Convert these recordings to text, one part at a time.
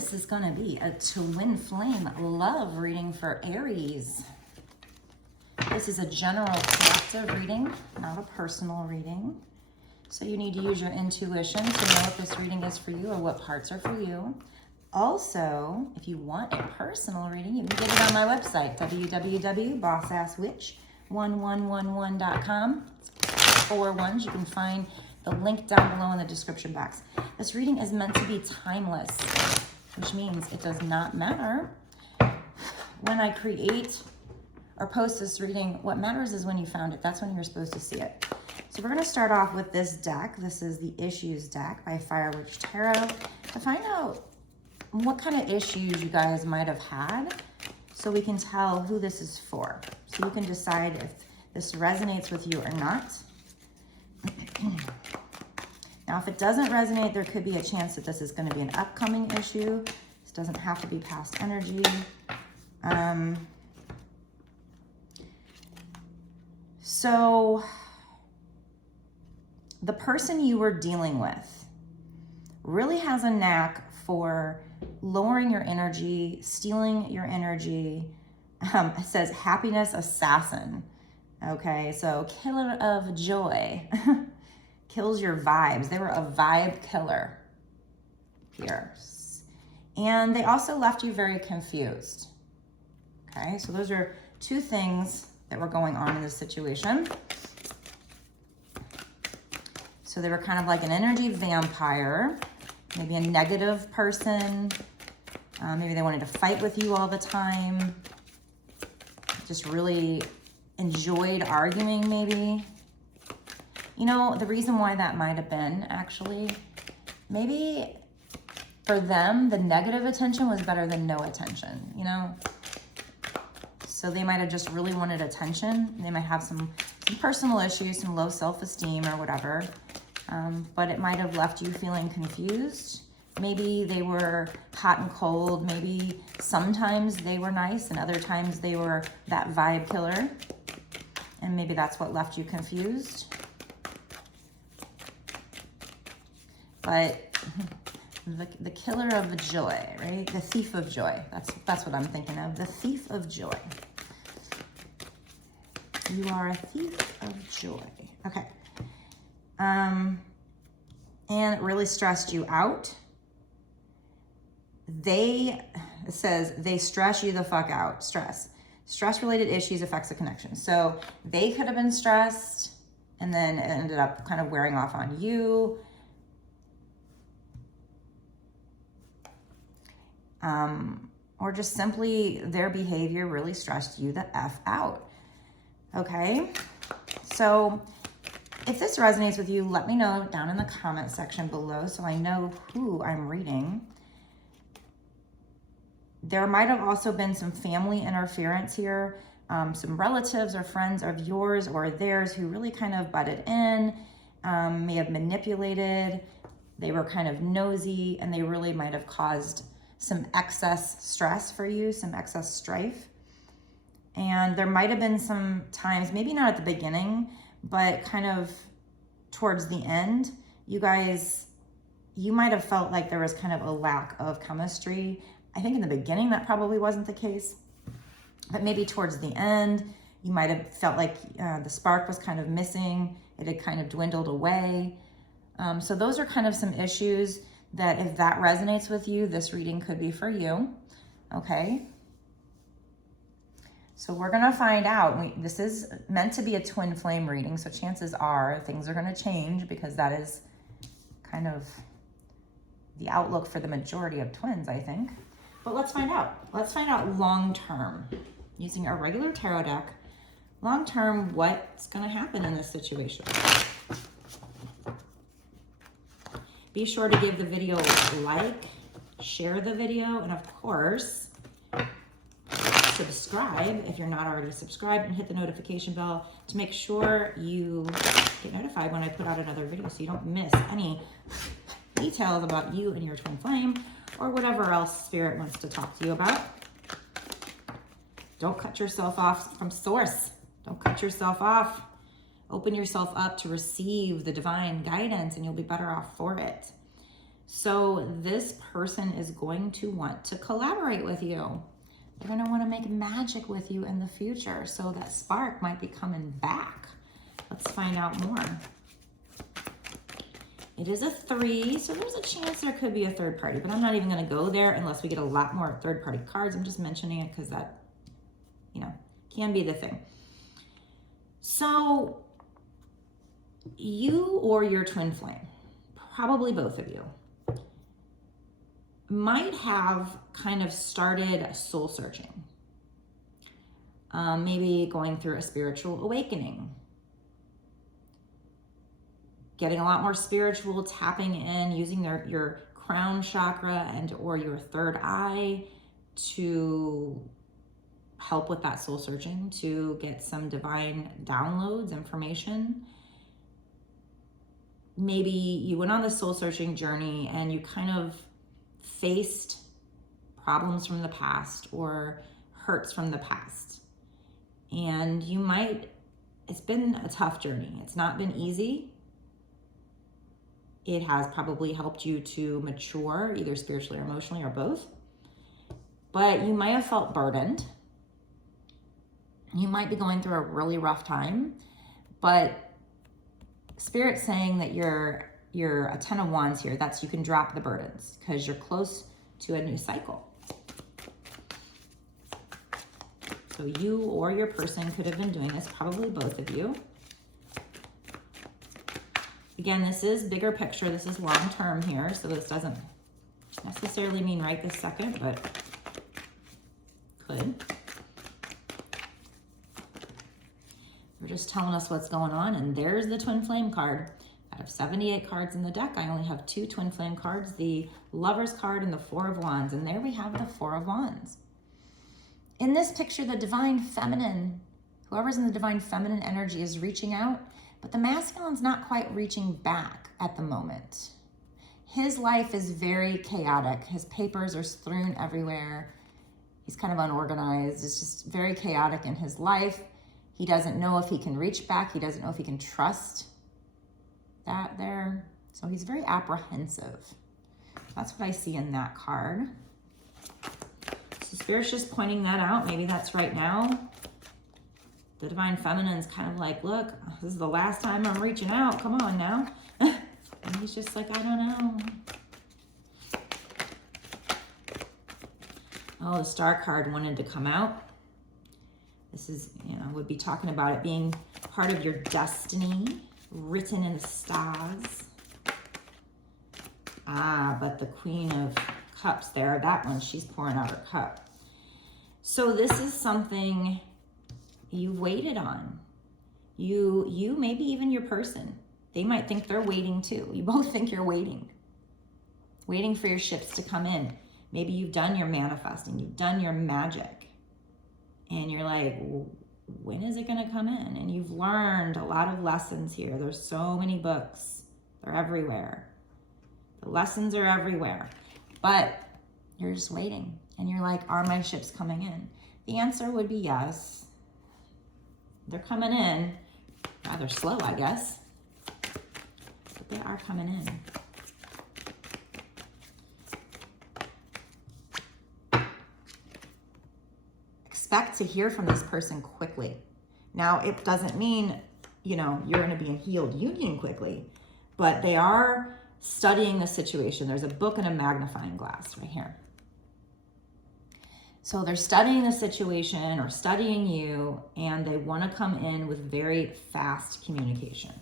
This is going to be a twin flame love reading for Aries. This is a general collective reading, not a personal reading. So you need to use your intuition to know if this reading is for you or what parts are for you. Also, if you want a personal reading, you can get it on my website, www.bossasswitch1111.com. It's 4 ones. You can find the link down below in the description box. This reading is meant to be timeless, which means it does not matter when I create or post this reading. What matters is when you found it. That's when you're supposed to see it. So we're going to start off with this deck. This is the Issues deck by Fire Witch Tarot to find out what kind of issues you guys might have had so we can tell who this is for. So you can decide if this resonates with you or not. Now, if it doesn't resonate, there could be a chance that this is going to be an upcoming issue. This doesn't have to be past energy. So the person you were dealing with really has a knack for lowering your energy, stealing your energy. It says happiness assassin. Okay, so killer of joy. Kills your vibes. They were a vibe killer here. And they also left you very confused. Okay, so those are two things that were going on in this situation. So they were kind of like an energy vampire, maybe a negative person. Maybe they wanted to fight with you all the time. Just really enjoyed arguing, maybe. You know, the reason why that might have been, actually, maybe for them, the negative attention was better than no attention, you know? So they might have just really wanted attention. They might have some personal issues, some low self-esteem or whatever. But it might have left you feeling confused. Maybe they were hot and cold. Maybe sometimes they were nice and other times they were that vibe killer. And maybe that's what left you confused. But the killer of joy, right? The thief of joy. That's what I'm thinking of. The thief of joy. You are a thief of joy. Okay. And it really stressed you out. It says they stress you the fuck out. Stress-related issues affects the connection. So they could have been stressed and then it ended up kind of wearing off on you. Or just simply their behavior really stressed you the F out. Okay, so if this resonates with you, let me know down in the comment section below so I know who I'm reading. There might have also been some family interference here, some relatives or friends of yours or theirs who really kind of butted in, may have manipulated, they were kind of nosy, and they really might have caused some excess stress for you, some excess strife. And there might have been some times, maybe not at the beginning, but kind of towards the end, you might have felt like there was kind of a lack of chemistry. I think in the beginning that probably wasn't the case, but maybe towards the end, you might have felt like the spark was kind of missing. It had kind of dwindled away. So those are kind of some issues that if that resonates with you, this reading could be for you, okay? So we're gonna find out. This is meant to be a twin flame reading, so chances are things are gonna change because that is kind of the outlook for the majority of twins, I think. But let's find out. Let's find out long-term, using a regular tarot deck, long-term, what's gonna happen in this situation. Be sure to give the video a like, share the video, and of course, subscribe if you're not already subscribed, and hit the notification bell to make sure you get notified when I put out another video so you don't miss any details about you and your twin flame or whatever else Spirit wants to talk to you about. Don't cut yourself off from source. Don't cut yourself off. Open yourself up to receive the divine guidance and you'll be better off for it. So this person is going to want to collaborate with you. They're going to want to make magic with you in the future. So that spark might be coming back. Let's find out more. It is a 3, so there's a chance there could be a third party, but I'm not even going to go there unless we get a lot more third party cards. I'm just mentioning it because that, you know, can be the thing. So you or your twin flame, probably both of you, might have kind of started soul searching. Maybe going through a spiritual awakening. Getting a lot more spiritual, tapping in, using your crown chakra and or your third eye to help with that soul searching, to get some divine downloads, information. Maybe you went on the soul searching journey and you kind of faced problems from the past or hurts from the past. And you might, it's been a tough journey. It's not been easy. It has probably helped you to mature, either spiritually or emotionally or both. But you might have felt burdened. You might be going through a really rough time, but Spirit's saying that you're a 10 of Wands here. That's, you can drop the burdens because you're close to a new cycle. So you or your person could have been doing this, probably both of you. Again, this is bigger picture. This is long term here, so this doesn't necessarily mean right this second, but could. They're just telling us what's going on, and there's the Twin Flame card. Out of 78 cards in the deck, I only have 2 Twin Flame cards, the Lover's card and the 4 of Wands, and there we have the 4 of Wands. In this picture, the Divine Feminine, whoever's in the Divine Feminine energy is reaching out, but the masculine's not quite reaching back at the moment. His life is very chaotic. His papers are strewn everywhere. He's kind of unorganized. It's just very chaotic in his life. He doesn't know if he can reach back. He doesn't know if he can trust that there. So he's very apprehensive. That's what I see in that card. So Spirit's just pointing that out. Maybe that's right now. The Divine Feminine's kind of like, look, this is the last time I'm reaching out. Come on now. And he's just like, I don't know. Oh, the Star card wanted to come out. This is, you know, would be talking about it being part of your destiny, written in the stars. Ah, but the Queen of Cups there, that one, she's pouring out her cup. So this is something you've waited on. You maybe even your person. They might think they're waiting too. You both think you're waiting for your ships to come in. Maybe you've done your manifesting, you've done your magic, and you're like, when is it going to come in? And you've learned a lot of lessons here. There's so many books. They're everywhere. The lessons are everywhere. But you're just waiting. And you're like, are my ships coming in? The answer would be yes. They're coming in. Rather slow, I guess. But they are coming in. Expect to hear from this person quickly. Now, it doesn't mean, you know, you're going to be in healed union quickly, but they are studying the situation. There's a book and a magnifying glass right here. So they're studying the situation or studying you, and they want to come in with very fast communication.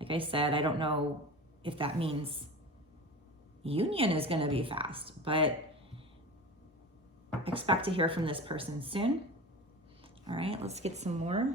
Like I said, I don't know if that means union is going to be fast, but expect to hear from this person soon. All right, let's get some more.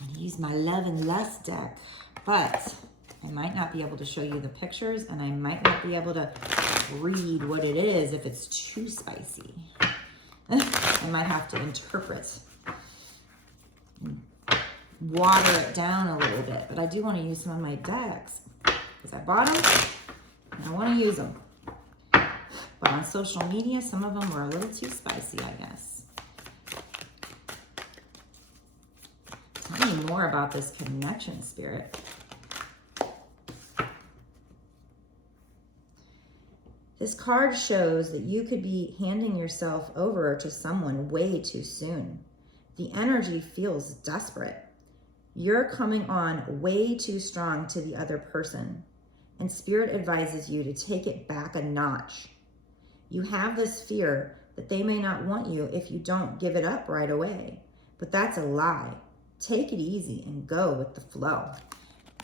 I use my Love and Lust deck, but I might not be able to show you the pictures, and I might not be able to read what it is if it's too spicy. I might have to interpret, water it down a little bit, but I do want to use some of my decks because I bought them and I want to use them. But on social media, some of them were a little too spicy, I guess. me more about this connection, Spirit. This card shows that you could be handing yourself over to someone way too soon. The energy feels desperate. You're coming on way too strong to the other person, and Spirit advises you to take it back a notch. You have this fear that they may not want you if you don't give it up right away, but that's a lie. Take it easy and go with the flow.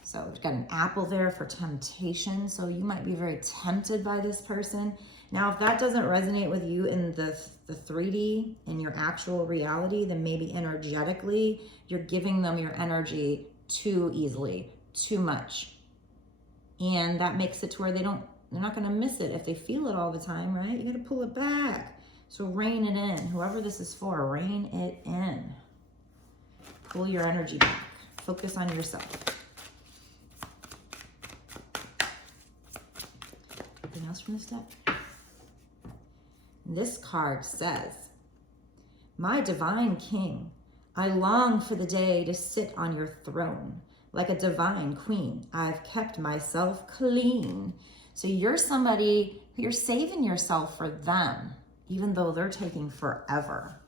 So we've got an apple there for temptation. So you might be very tempted by this person. Now, if that doesn't resonate with you in the 3D, in your actual reality, then maybe energetically, you're giving them your energy too easily, too much. And that makes it to where they're not going to miss it if they feel it all the time, right? You got to pull it back. So rein it in. Whoever this is for, rein it in. Pull your energy back. Focus on yourself. Anything else from this deck? This card says, "My divine king, I long for the day to sit on your throne. Like a divine queen, I've kept myself clean." So you're somebody who you're saving yourself for them, even though they're taking forever.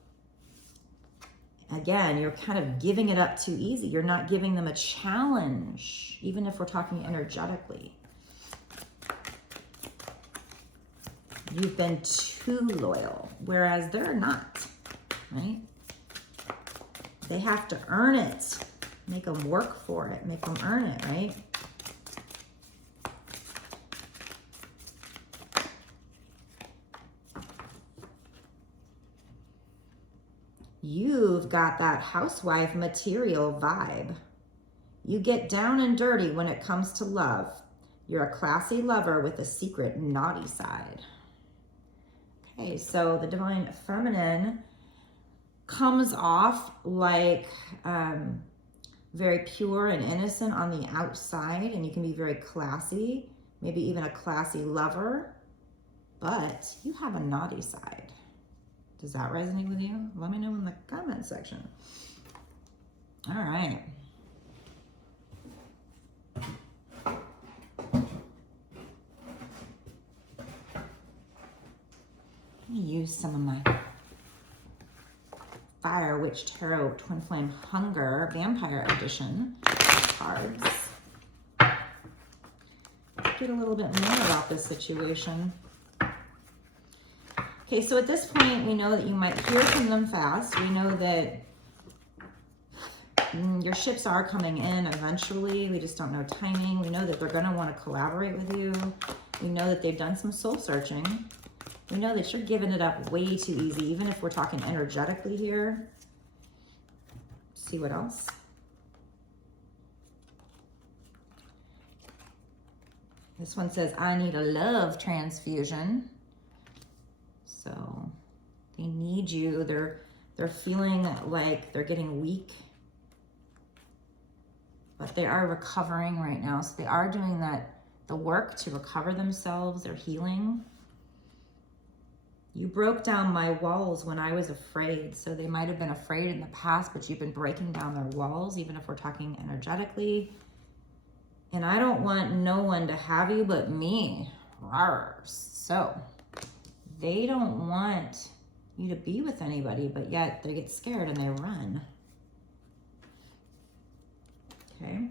Again, you're kind of giving it up too easy. You're not giving them a challenge, even if we're talking energetically. You've been too loyal, whereas they're not, right? They have to earn it. Make them work for it. Make them earn it, right? You've got that housewife material vibe. You get down and dirty when it comes to love. You're a classy lover with a secret naughty side. Okay, so the divine feminine comes off like very pure and innocent on the outside, and you can be very classy, maybe even a classy lover, but you have a naughty side. Does that resonate with you? Let me know in the comment section. All right. Let me use some of my Fire Witch Tarot Twinflame Hunger Vampire Edition cards. Let's get a little bit more about this situation. Okay, so at this point, we know that you might hear from them fast. We know that your ships are coming in eventually. We just don't know timing. We know that they're going to want to collaborate with you. We know that they've done some soul searching. We know that you're giving it up way too easy, even if we're talking energetically here. See what else? This one says, "I need a love transfusion." So they need you. They're feeling like they're getting weak, but they are recovering right now. So they are doing the work to recover themselves. They're healing. You broke down my walls when I was afraid. So they might have been afraid in the past, but you've been breaking down their walls, even if we're talking energetically. And I don't want no one to have you but me. Rawr. So they don't want you to be with anybody, but yet they get scared and they run. Okay.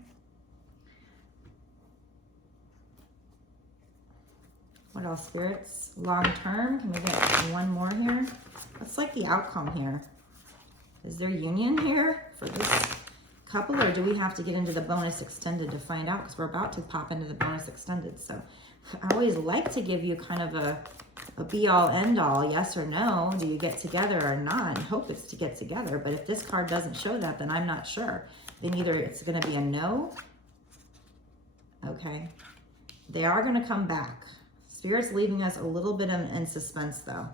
What else, spirits? Long term. Can we get one more here? What's like the outcome here? Is there union here for this couple, or do we have to get into the bonus extended to find out? Because we're about to pop into the bonus extended. So I always like to give you kind of a be all end all, yes or no. Do you get together or not? I hope it's to get together. But if this card doesn't show that, then I'm not sure. Then either it's going to be a no. Okay. They are going to come back. Spirit's leaving us a little bit in suspense though.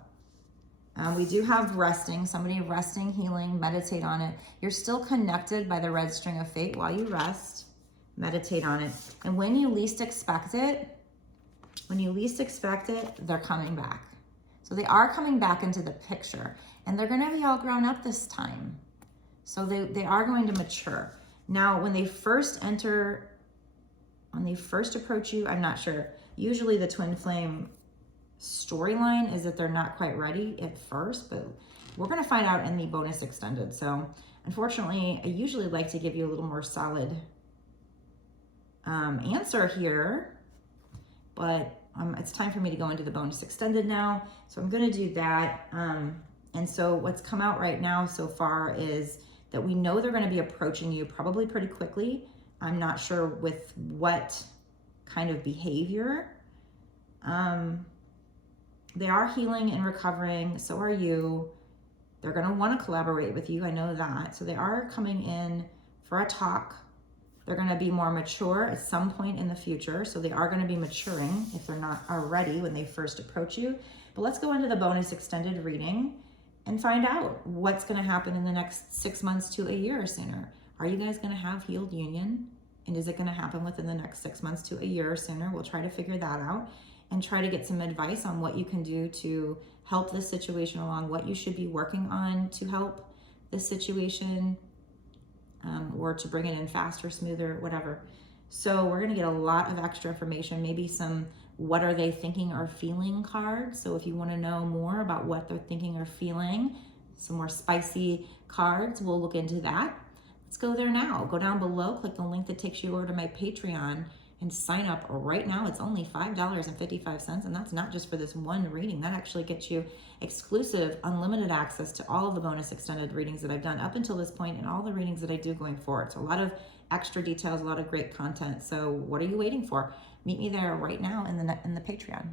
We do have resting, somebody resting, healing, meditate on it. You're still connected by the red string of fate while you rest. Meditate on it. And when you least expect it, they're coming back. So they are coming back into the picture, and they're going to be all grown up this time. So they are going to mature. Now, when they first approach you, I'm not sure. Usually the twin flame storyline is that they're not quite ready at first, but we're going to find out in the bonus extended. So unfortunately, I usually like to give you a little more solid answer here, but it's time for me to go into the bonus extended now. So I'm going to do that. And so what's come out right now so far is that we know they're going to be approaching you probably pretty quickly. I'm not sure with what kind of behavior. They are healing and recovering. So are you. They're going to want to collaborate with you. I know that. So they are coming in for a talk. They're going to be more mature at some point in the future. So they are going to be maturing if they're not already when they first approach you. But let's go into the bonus extended reading and find out what's going to happen in the next 6 months to a year or sooner. Are you guys going to have healed union? And is it going to happen within the next 6 months to a year or sooner? We'll try to figure that out and try to get some advice on what you can do to help this situation along, what you should be working on to help this situation, or to bring it in faster, smoother, whatever. So we're going to get a lot of extra information, maybe some what are they thinking or feeling cards. So if you want to know more about what they're thinking or feeling, some more spicy cards, we'll look into that. Let's go there now. Go down below, click the link that takes you over to my Patreon and sign up right now. It's only $5.55, and that's not just for this one reading. That actually gets you exclusive, unlimited access to all of the bonus extended readings that I've done up until this point and all the readings that I do going forward. So a lot of extra details, a lot of great content. So what are you waiting for? Meet me there right now in the Patreon.